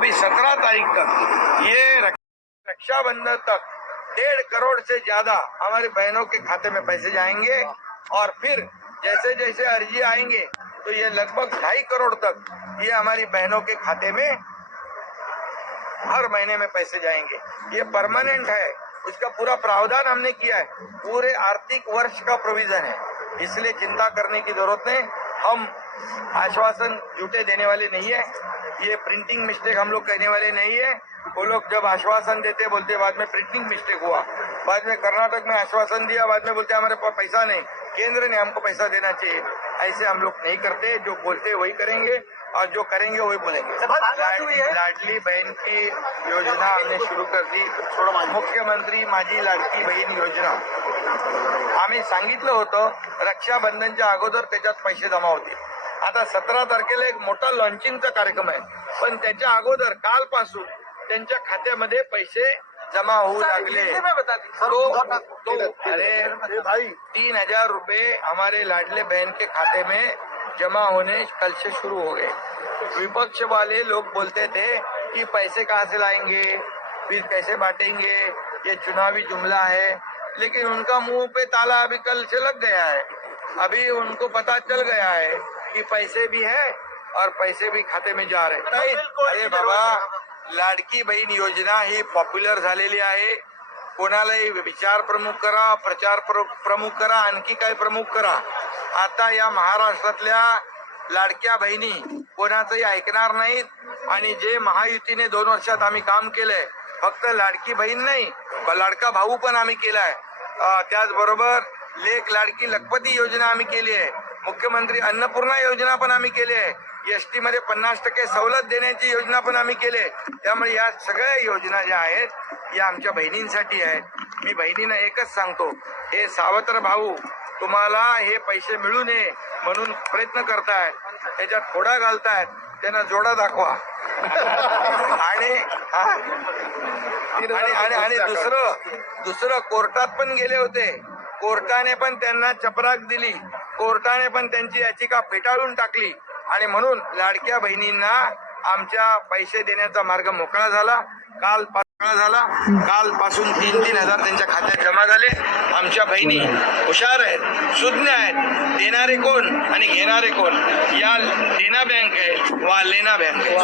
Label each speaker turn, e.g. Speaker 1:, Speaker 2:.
Speaker 1: अभी सत्रह तारीख तक ये रक- रक्षाबंधन तक डेढ़ करोड़ से ज़्यादा हमारी बहनों के खाते में पैसे जाएँगे और फिर जैसे जैसे अर्जी आएँगे तो ये लगभग ढाई करोड़ तक ये हमारी बहनों के खाते में हर महीने में पैसे जाएँगे। ये परमानेंट है। उसका पूरा प्रावधान हमने किया है। पूरे आर्थिक वर्ष का प्रोविज़न है। इसलिए चिंता करने की ज़रूरत नहीं। हम आश्वासन झूठे देने वाले नहीं है। ये प्रिंटिंग मिस्टेक हम लोग कहने वाले नहीं है। वो लोग जब आश्वासन देते बोलते बाद में प्रिंटिंग मिस्टेक हुआ। बाद में कर्नाटक में आश्वासन दिया बाद में बोलते हमारे पास पैसा नहीं। केंद्र ने हमको पैसा देना चाहिए। ऐसे हम लोग नहीं करते। जो बोलते वही करेंगे। और जो करेंगे वही बोलेंगे। लाडली बहन की योजना हमने शुरू कर दी। मुख्यमंत्री माझी लाडकी बहन योजना। आम्ही सांगितलं होतं रक्षाबंधनच्या अगोदर त्याच्यात पैसे जमा होतील. आता सतरा तारखेला एक मोठा लॉन्चिंगचा कार्यक्रम आहे. पण त्याच्या अगोदर कालपासून त्यांच्या खात्यामध्ये पैसे जमा होऊ लागले. तो, तो अरे तीन हज़ार रुपए हमारे लाडले बहन के खाते में जमा होने कल से शुरू हो गए. विपक्ष वाले लोग बोलते थे कि पैसे कहाँ से लाएँगे? फिर कैसे बांटेंगे? ये चुनावी जुमला है। लेकिन उनका मुँह पे ताला अभी कल से लग गया है। अभी उनको पता चल गया है कि पैसे भी है और पैसे भी खाते में जा रहे नहीं अरे बाबा लाडकी बहीण योजना ही पॉप्युलर झालेली आहे। कोणालाही विचार प्रमुख करा प्रचार प्रमुख करा आणखी काय प्रमुख करा. आता या महाराष्ट्रातल्या लाडक्या बहिणी कोणाचंही ऐकणार नाहीत आणि जे महायुतीने दोन वर्षात आम्ही काम केलंय फक्त लाडकी बहीण नाही लाडका भाऊ पण आम्ही केलाय आहे. त्याचबरोबर लेख लाडकी लखपती योजना आम्ही केली आहे. मुख्यमंत्री अन्नपूर्णा योजना पण आम्ही केली आहे. एस टी मध्ये पन्नास टक्के सवलत देण्याची योजना पण आम्ही केली आहे. त्यामुळे या सगळ्या योजना ज्या आहेत या आमच्या बहिणींसाठी आहेत. मी बहिणींना एकच सांगतो हे सावत्र भाऊ तुम्हाला हे पैसे मिळू नये म्हणून प्रयत्न करतायत. त्याच्यात थोडा घालतायत. त्यांना जोडा दाखवा. आणि. आणि दुसरं दुसरं कोर्टात पण गेले होते. कोर्टाने पण त्यांना चपराक दिली. कोर्टाने पण त्यांची याचिका फेटाळून टाकली. आणि म्हणून लाडक्या बहिणींना आमच्या पैसे देण्याचा मार्ग मोकळा झाला. काल झाला. कालपासून तीन तीन हजार त्यांच्या खात्यात जमा झाले. आमच्या बहिणी हुशार आहेत सुज्ञ आहेत. देणारे कोण आणि घेणारे कोण? या देना बँक आहे. वा लेना बँक आहे.